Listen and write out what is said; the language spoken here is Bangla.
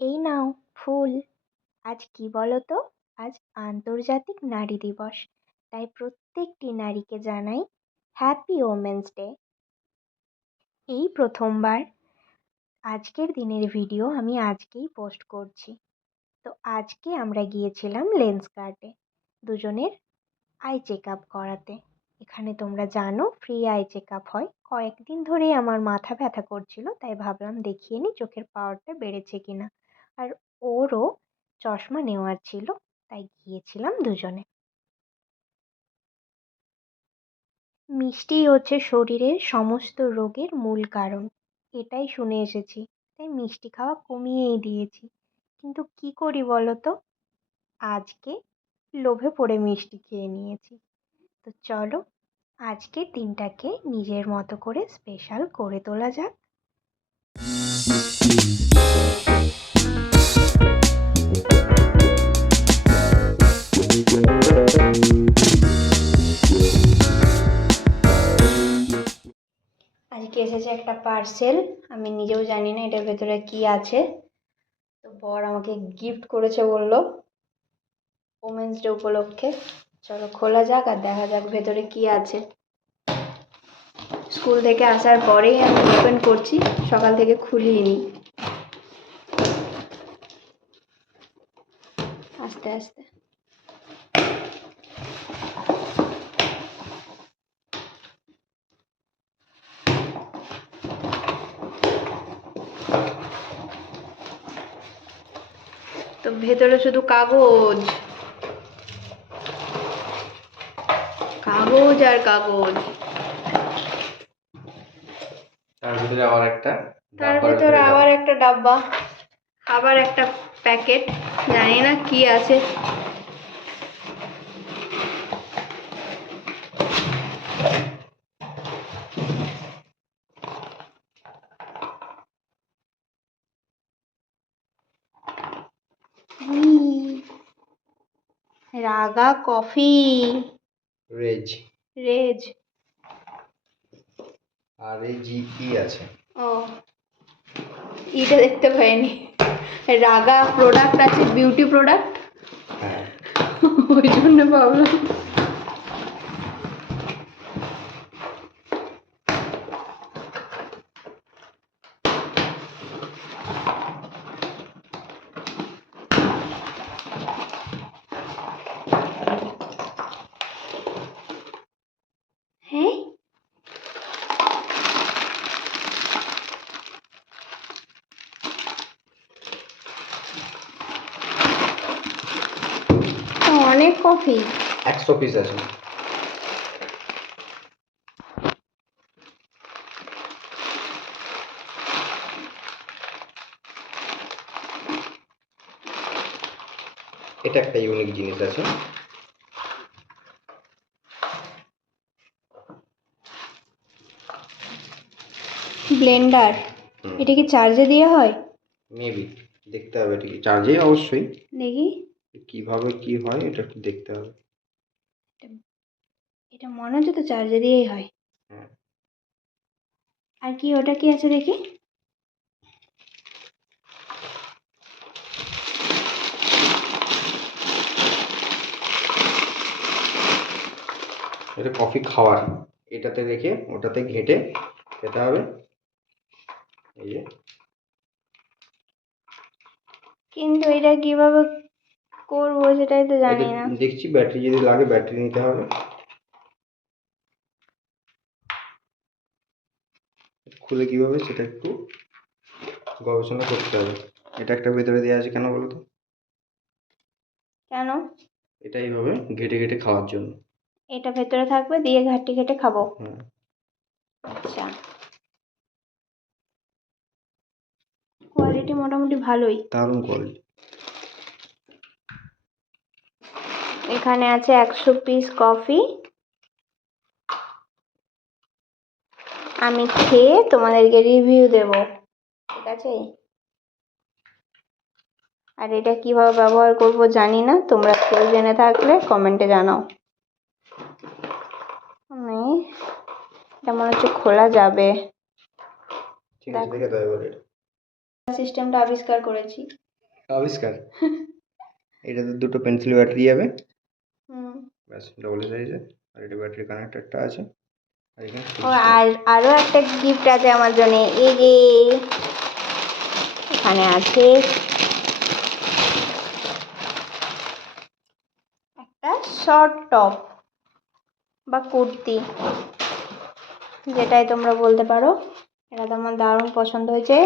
এই নাও ফুল। আজ কি বলো তো? আজ আন্তর্জাতিক নারী দিবস। তাই প্রত্যেকটি নারীকে জানাই হ্যাপি ওমেন্স ডে। এই প্রথমবার আজকের দিনের ভিডিও আমি আজকেই পোস্ট করছি। তো আজকে আমরা গিয়েছিলাম লেন্সকার্টে দুজনের আই চেক আপ করাতে। এখানে তোমরা জানো ফ্রি আই চেক আপ হয়। কয়েকদিন ধরেই আমার মাথা ব্যথা করছিল, তাই ভাবলাম দেখিয়ে নিই চোখের পাওয়ারটা বেড়েছে কিনা। আর ওরও চশমা নেওয়ার ছিল, তাই গিয়েছিলাম দুজনে। মিষ্টি হচ্ছে শরীরের সমস্ত রোগের মূল কারণ, এটাই শুনে এসেছি। তাই মিষ্টি খাওয়া কমিয়েই দিয়েছি। কিন্তু কি করি বলো তো, আজকে লোভে পড়ে মিষ্টি খেয়ে নিয়েছি। তো চলো আজকের দিনটাকে নিজের মতো করে স্পেশাল করে তোলা যাক। আজকে এসেছে একটা পার্সেল, আমি নিজেও জানি না এটার ভেতরে কি আছে। তো বর আমাকে গিফট করেছে বললো ওমেন্স ডে উপলক্ষে। চলো খোলা যাক আর দেখা যাক ভেতরে কি আছে। স্কুল থেকে আসার পরেই আমি ওপেন করছি, সকাল থেকে খুলিনি। আস্তে আস্তে তো ভেতরে শুধু কাগজ কাগজ আর কাগজ। তার ভিতরে আবার একটা ডাব্বা, আবার একটা প্যাকেট, জানি না কি আছে। রাগা কফি রেজ রেজ আর এই জি কি আছে? ও এটা দেখতে পাইনি। রাগা প্রোডাক্ট আছে, বিউটি প্রোডাক্ট, হ্যাঁ ওই জন্য ভাবলাম। হ্যাঁ অনেক কফি। 100 পিস আছে। এটা একটা ইউনিক জিনিস আছে। ব্লেন্ডার, এটা কি চার্জে দেওয়া হয়? মেবি দেখতে হবে, ঠিক চার্জে অবশ্যই। দেখি কিভাবে কি হয় এটা একটু দেখতে হবে। এটা মনে হচ্ছে তো চার্জে দিয়েই হয়। হ্যাঁ আর কি ওটা কি আছে দেখি। এটা কফি খাওয়ার, এটাতে রেখে ওটাতে ঘেঁটে খেতে হবে। এই যে কিন্তু এটা কিভাবে করবো সেটাই তো এটা জানি না। দেখছি, ব্যাটারি যদি লাগে ব্যাটারি নিতে হবে। খুলে কিভাবে সেটা একটু গবেষণা করতে হবে। এটা একটা ভেতরে দেওয়া আছে কেন বলো তো? কেন? এটা এইভাবে ঘেটে ঘেটে খাওয়ার জন্য। এটা ভেতরে থাকবে, দিয়ে ঘাটি ঘেটে খাবো। হ্যাঁ আচ্ছা, কোয়ালিটি মোটামুটি ভালোই। দারুণ কোয়ালিটি। এখানে আছে 100 পিস কফি। আমি খেয়ে তোমাদেরকে রিভিউ দেব, ঠিক আছে? আর এটা কিভাবে ব্যবহার করব জানি না, তোমরা কেউ জেনে থাকলে কমেন্টে জানাও। এটা মনে হচ্ছে খোলা যাবে। ঠিক আছে, দেখে দাও এবার এটা। সিস্টেমটা আবিষ্কার করেছি। আবিষ্কার। এটাতে দুটো পেন্সিল ব্যাটারি যাবে, ব্যাস ডবল সাইজের। আর এটা ব্যাটারি কানেক্টরটা আছে, আর এখানে ও আরও একটা গিফট আছে আমার জন্য। এই যে এখানে আছে একটা শর্ট টপ বা কুর্তি, যেটাই তোমরা বলতে পারো। এটা তো আমার দারুণ পছন্দ হয়েছে।